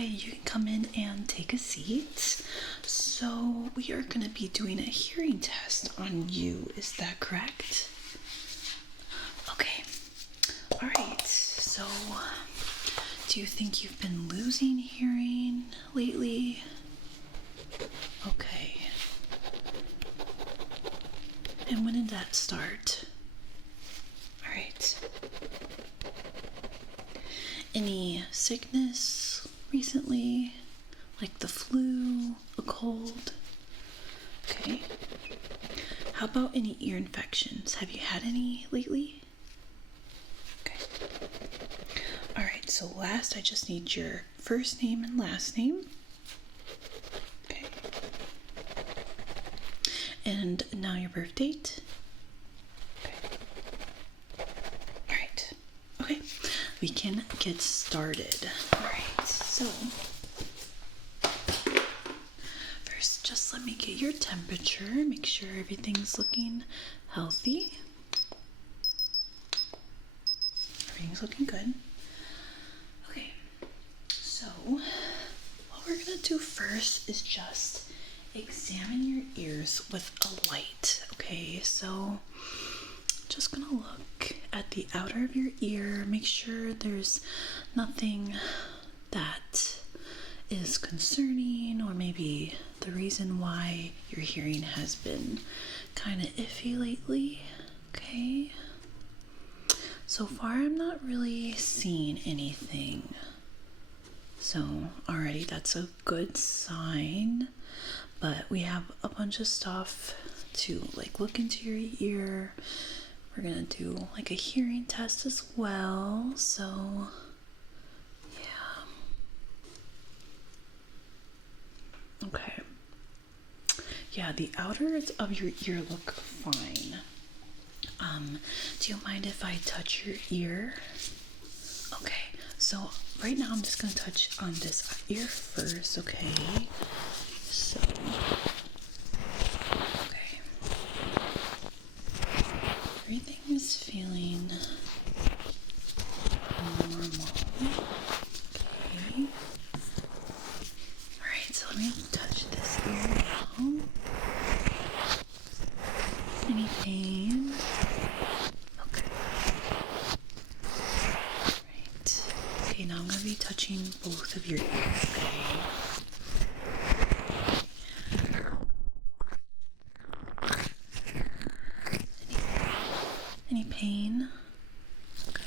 Hi, you can come in and take a seat. So we are going to be doing a hearing test on you. Is that correct? Okay. All right. So do you think you've been losing hearing lately? Okay. And when did that start? All right. Any sickness recently? Like the flu, a cold? Okay. How about any ear infections? Have you had any lately? Okay. All right, so last I just need your first name and last name. Okay. And now your birth date. Okay. All right. Okay. We can get started. All right, so first just let me get your temperature, make sure everything's looking healthy. Everything's looking good. Okay, so what we're gonna do first is just examine your ears with a light. Okay, so just gonna look at the outer of your ear, make sure there's nothing that is concerning or maybe the reason why your hearing has been kind of iffy lately. Okay, so far I'm not really seeing anything, so already that's a good sign, but we have a bunch of stuff to like look into your ear. We're gonna do like a hearing test as well, so yeah. Okay. Yeah, the outers of your ear look fine. Do you mind if I touch your ear? Okay, so right now I'm just gonna touch on this ear first, okay? So, okay. Everything is feeling normal. Okay. Alright, so let me touch this ear now. Any pain? Okay. Right. Okay, now I'm going to be touching both of your ears, okay? Any pain? Okay.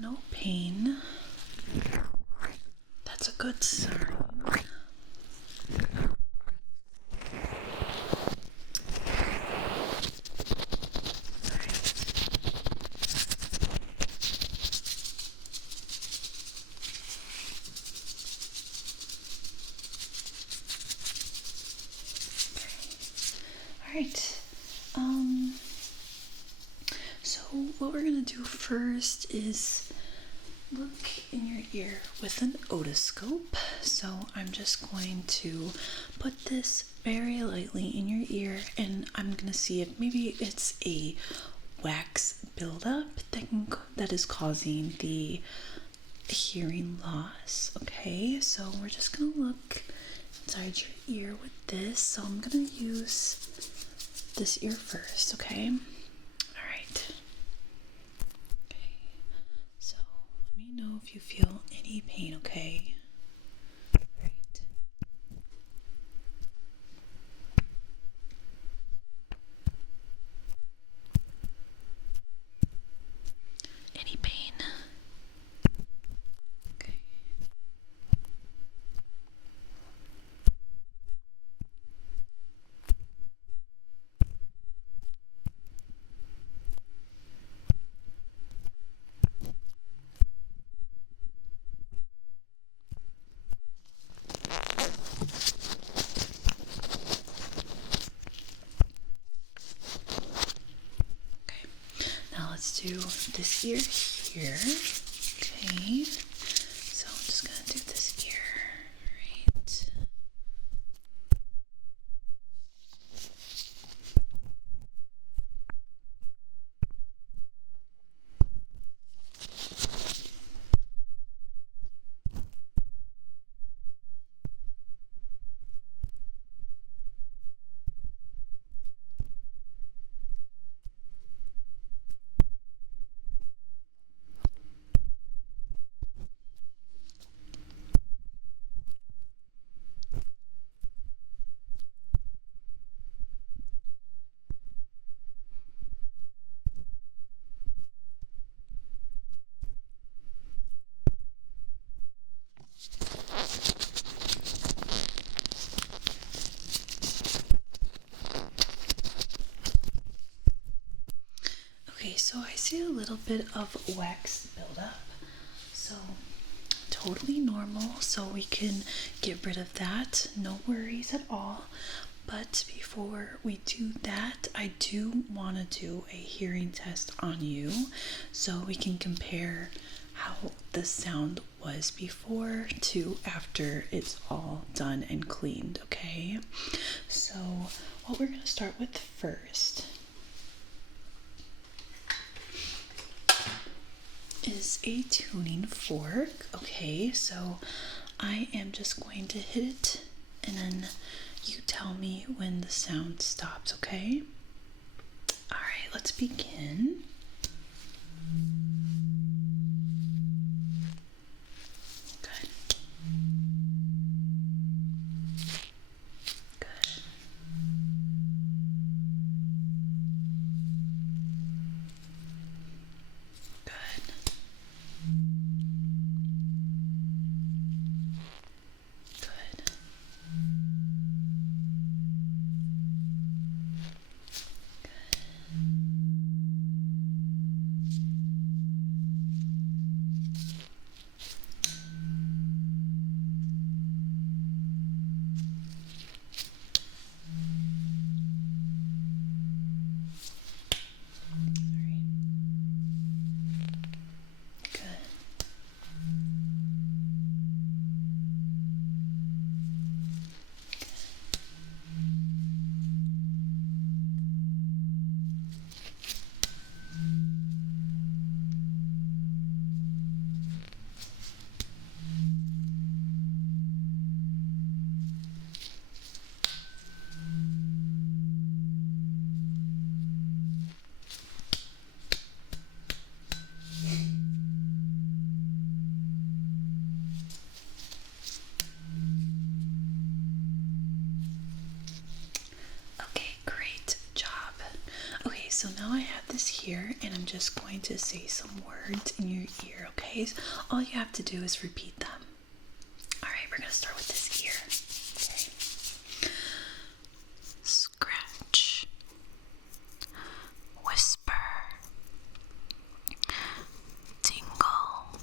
No pain. That's a good sign. Alright. So what we're gonna do first is look in your ear with an otoscope. So I'm just going to put this very lightly in your ear and I'm gonna see if maybe it's a wax buildup that is causing the hearing loss. Okay, so we're just gonna look inside your ear with this. So I'm gonna use this ear first, okay? All right. Okay, so let me know if you feel any pain, okay? All right. Any pain? Okay. Now let's do this ear here. Okay. So I'm just gonna do this ear. Right. see a little bit of wax buildup. So totally normal, so we can get rid of that. No worries at all. But before we do that, I do want to do a hearing test on you so we can compare how the sound was before to after it's all done and cleaned, okay? So what we're going to start with first is a tuning fork. Okay, so I am just going to hit it and then you tell me when the sound stops, okay? All right, let's begin. Good. Good. Good. Okay, great job. Okay, so now I have this here and I'm just going to say some words in your ear, okay? So all you have to do is repeat them. All right, we're gonna start with this ear. Okay. Scratch. Whisper. Tingle.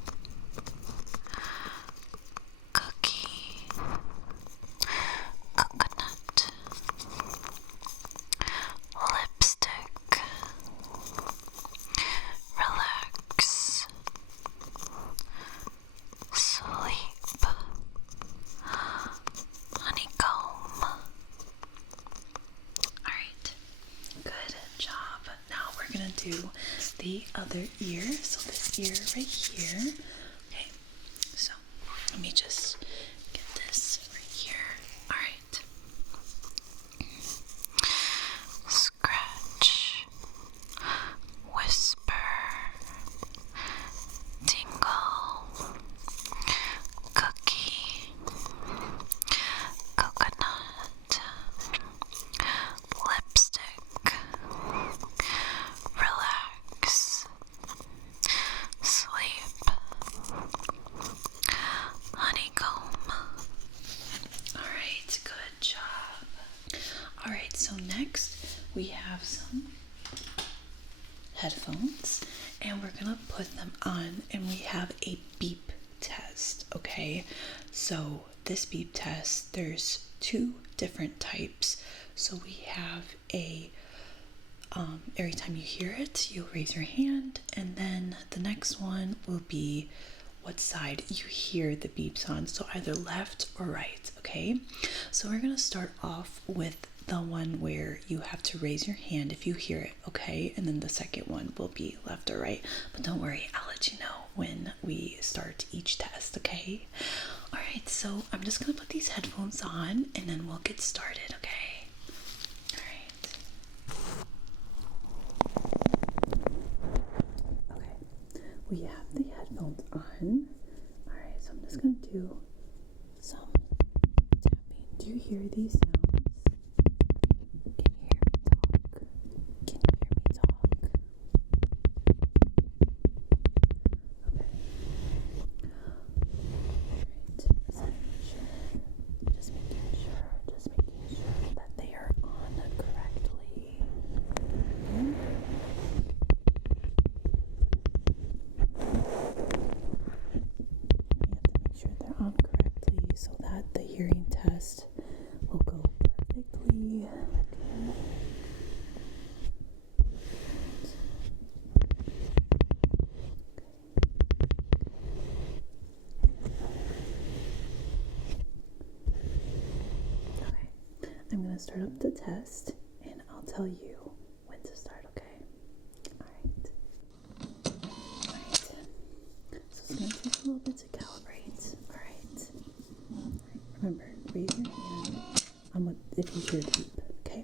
Cookie. Coconut. Lipstick. Relax. Sleep. Honeycomb. Alright, good job. Now we're gonna do the other ear. So this ear right here. Okay, so let me just get this right here. Alright. Scratch. Whisper. Tingle. Cookie. Coconut. Lipstick. Relax. Sleep. Honeycomb. Alright, good job. Alright, so next we have some headphones and we're gonna put them on and we have a beep test, okay? So this beep test, there's two different types. So we have a every time you hear it, you'll raise your hand, and then the next one will be what side you hear the beeps on, so either left or right, okay? So we're gonna start off with the one where you have to raise your hand if you hear it, okay? And then the second one will be left or right, but don't worry, I'll let you know when we start each test, okay? All right, so I'm just gonna put these headphones on and then we'll get started, okay? All right. Okay, we have the headphones on. All right, so I'm just gonna do some tapping. Do you hear these sounds? Can you hear me talk? Okay. Alright, just making sure. start up the test and I'll tell you when to start, okay? Alright. Alright. So it's going to take a little bit to calibrate. Alright. Remember, raise your hand if you hear beep, okay?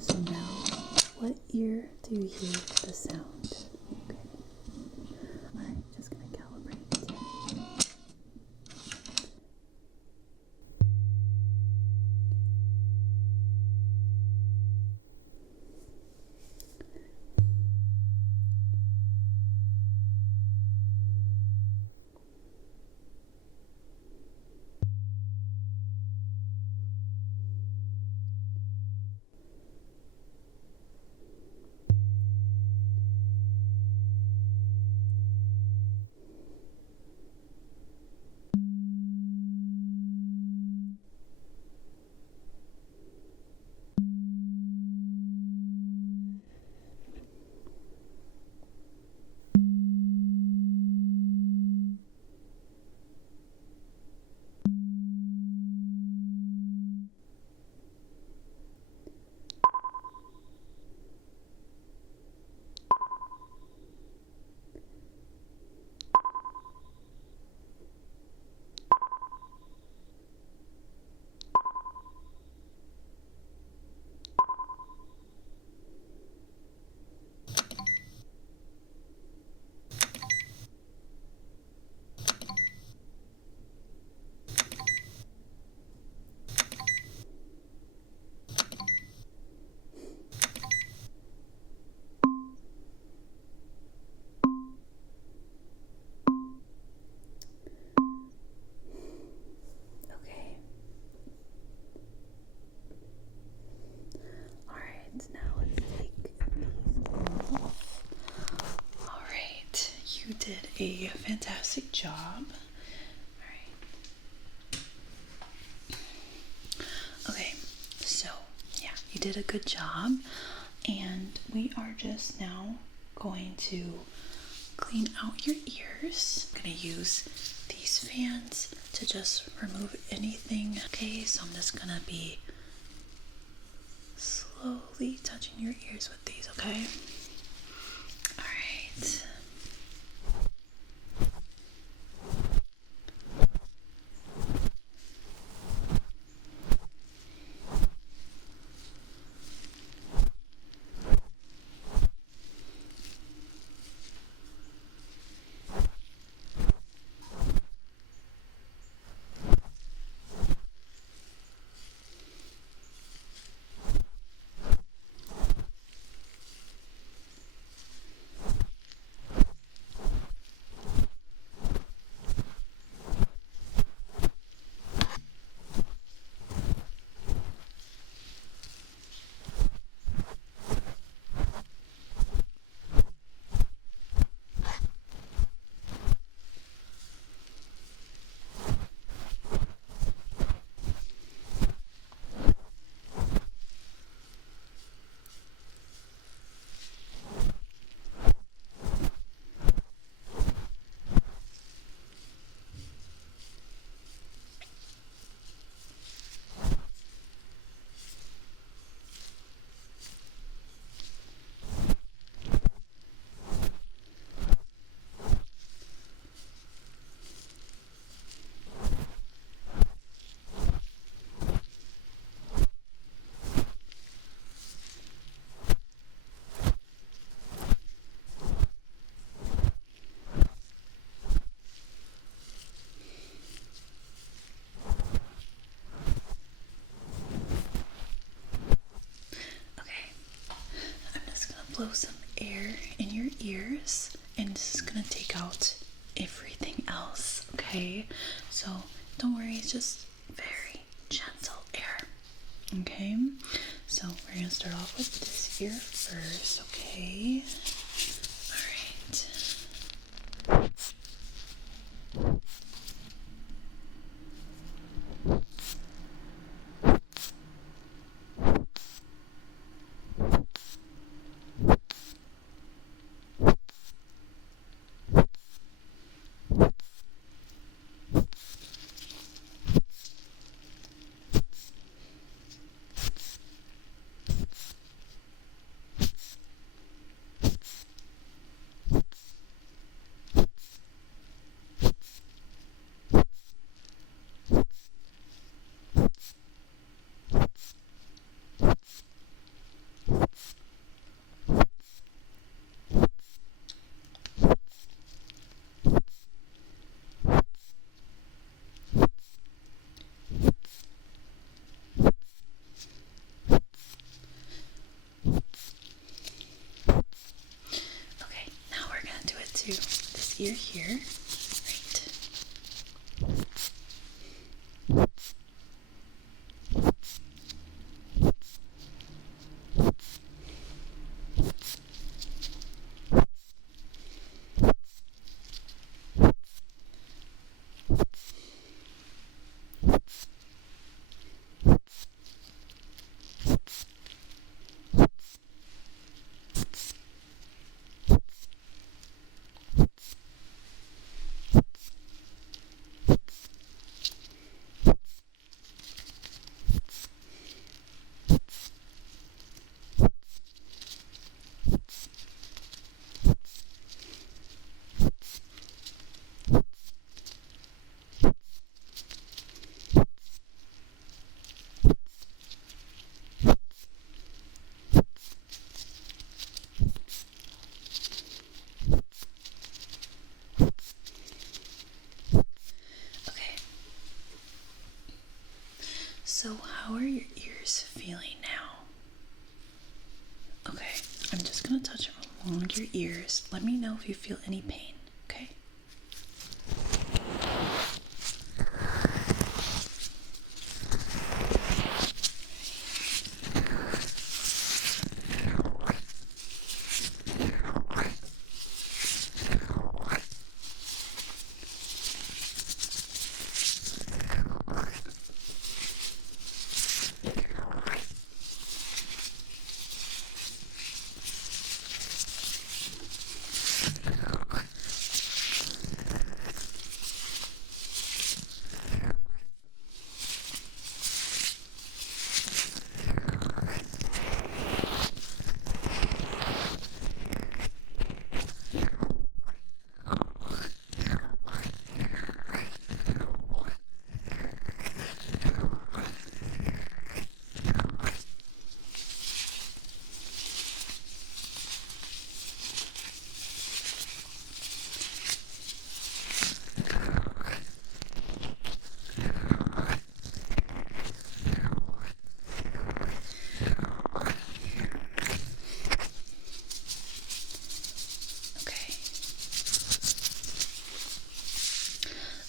So now, what ear do you hear the sound? Okay. Alright, just gonna calibrate. Now let's take these off. Alright, you did a fantastic job. Alright. Okay, so yeah, you did a good job. And we are just now going to clean out your ears. I'm going to use these fans to just remove anything. Okay, so I'm just going to be slowly touching your ears with these, okay? Alright. Blow some air in your ears, and this is gonna take out everything else, okay? So don't worry, it's just very gentle air, okay? So we're gonna start off with this ear first, okay? Alright. Okay, now we're gonna do it to this ear here. Okay. So how are your ears feeling now? Okay, I'm just gonna touch them along your ears. Let me know if you feel any pain, okay?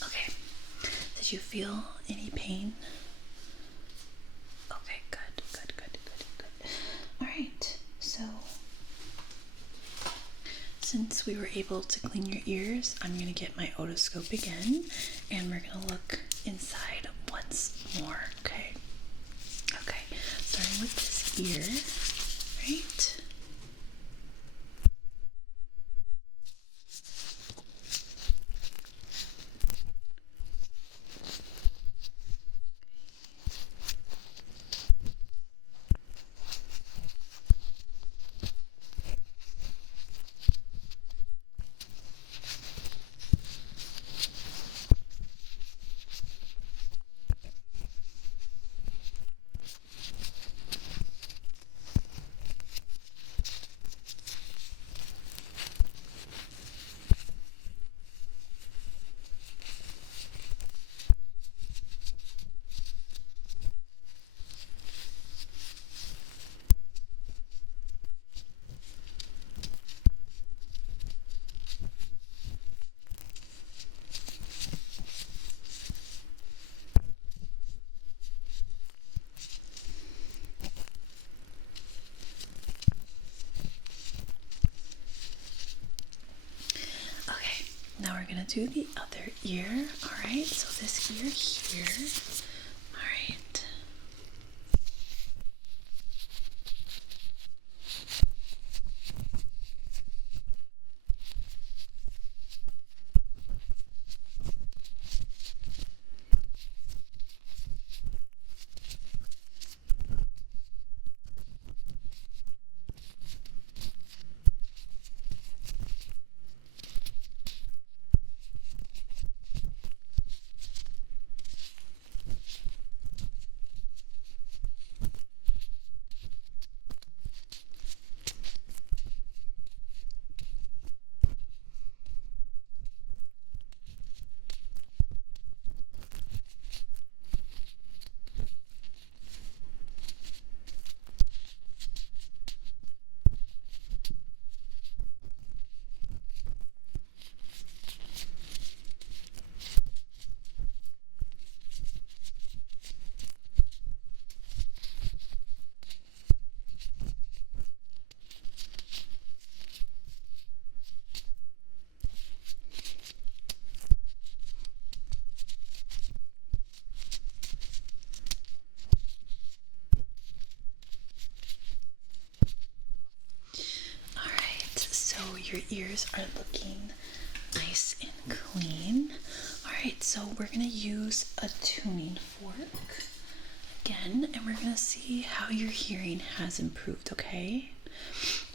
Okay. Did you feel any pain? Okay, good. Alright, so since we were able to clean your ears, I'm gonna get my otoscope again and we're gonna look inside once more, okay? Okay, starting with this ear, right? now we're gonna do the other ear. All right, so this ear here. All right. Your ears are looking nice and clean. All right, so we're gonna use a tuning fork again, and we're gonna see how your hearing has improved, okay?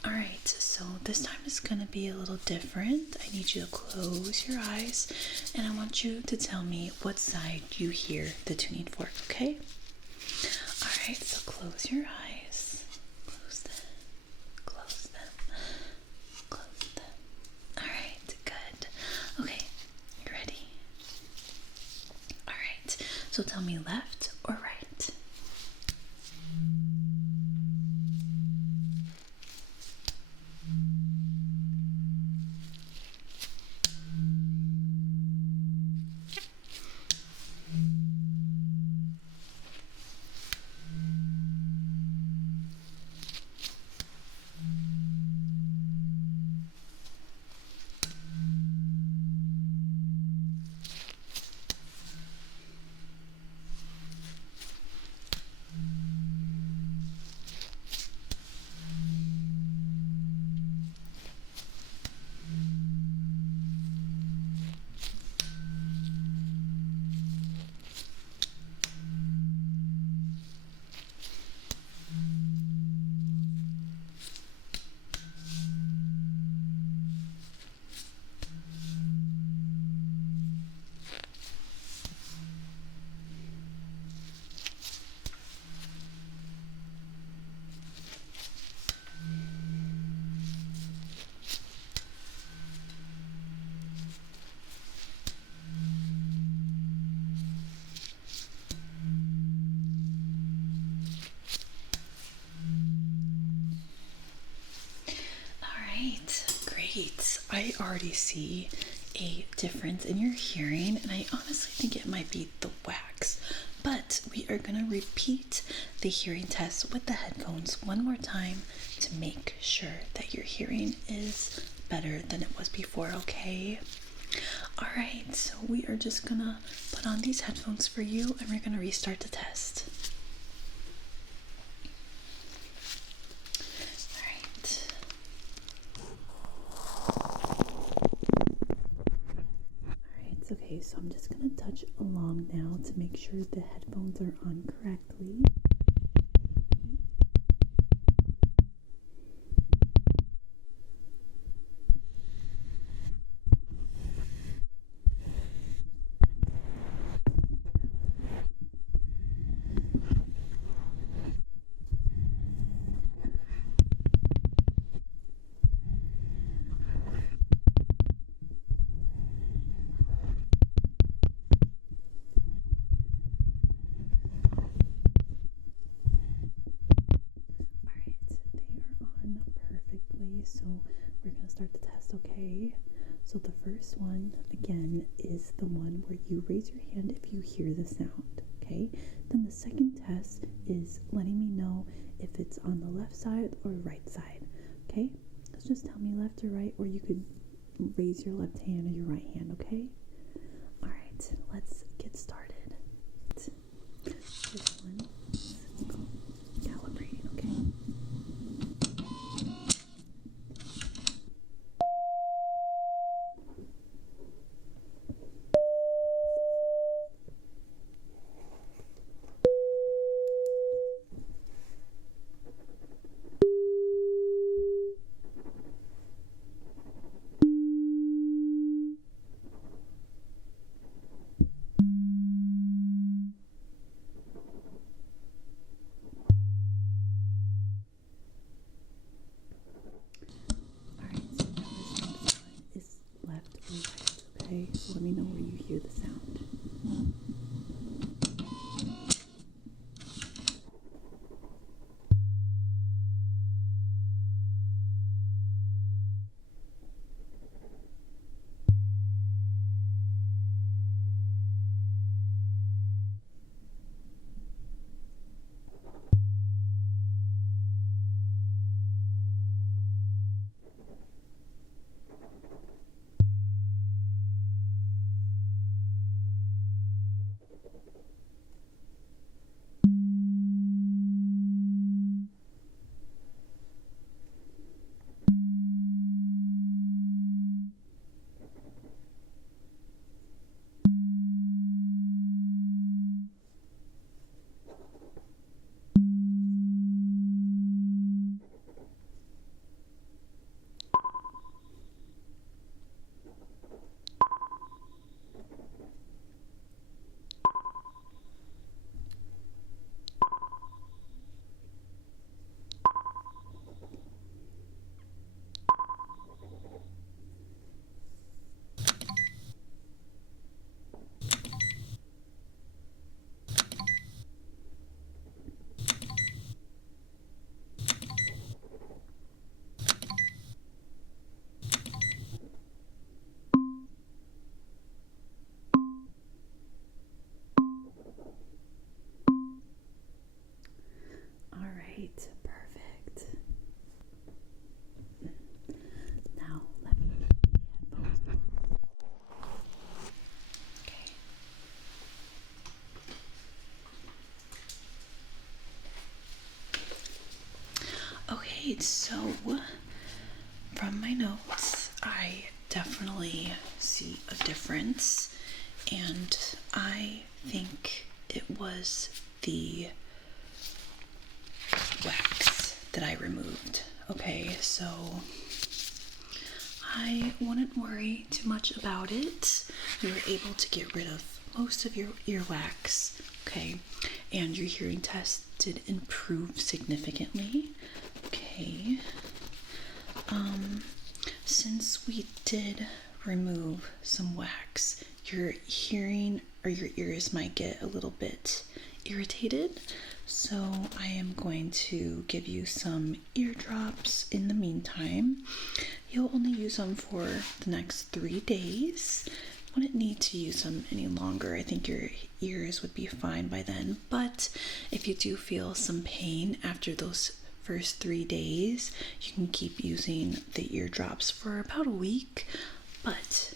All right, so this time is gonna be a little different. I need you to close your eyes, and I want you to tell me what side you hear the tuning fork, okay? All right, so close your eyes. Close them. Close them. Close them. All right, good. Okay, you ready? All right, so tell me left or right. Great. I already see a difference in your hearing, and I honestly think it might be the wax. But we are going to repeat the hearing test with the headphones one more time to make sure that your hearing is better than it was before, okay? Alright, so we are just going to put on these headphones for you, and we're going to restart the test. Okay, so I'm just going to touch along now to make sure the headphones are on correctly. So we're going to start the test, okay? So the first one, again, is the one where you raise your hand if you hear the sound, okay? Then the second test is letting me know if it's on the left side or right side, okay? So just tell me left or right, or you could raise your left hand or your right hand, okay? All right, let's get started. This one is calibrating, okay? Okay, so let me know where you hear the sound. All right, perfect. Now let me put the headphones on. Okay, so from my notes, I definitely see a difference, and I think it was the wax that I removed. Okay, so I wouldn't worry too much about it. You were able to get rid of most of your earwax, okay, and your hearing test did improve significantly. Okay, since we did remove some wax, your hearing or your ears might get a little bit irritated, so I am going to give you some eardrops in the meantime. You'll only use them for the next 3 days. Wouldn't need to use them any longer. I think your ears would be fine by then, but if you do feel some pain after those first 3 days, you can keep using the eardrops for about a week. But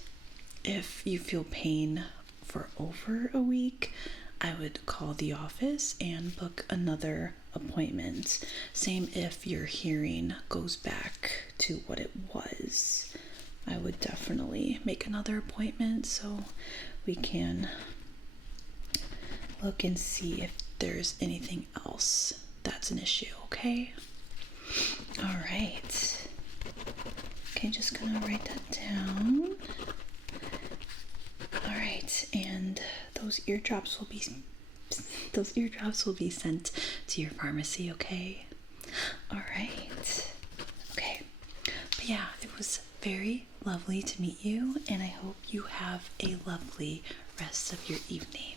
if you feel pain for over a week, I would call the office and book another appointment. Same if your hearing goes back to what it was. I would definitely make another appointment so we can look and see if there's anything else that's an issue, okay? All right. Okay, just gonna write that down. All right, and those eardrops will be sent to your pharmacy, okay? All right. Okay. But yeah, it was very lovely to meet you, and I hope you have a lovely rest of your evening.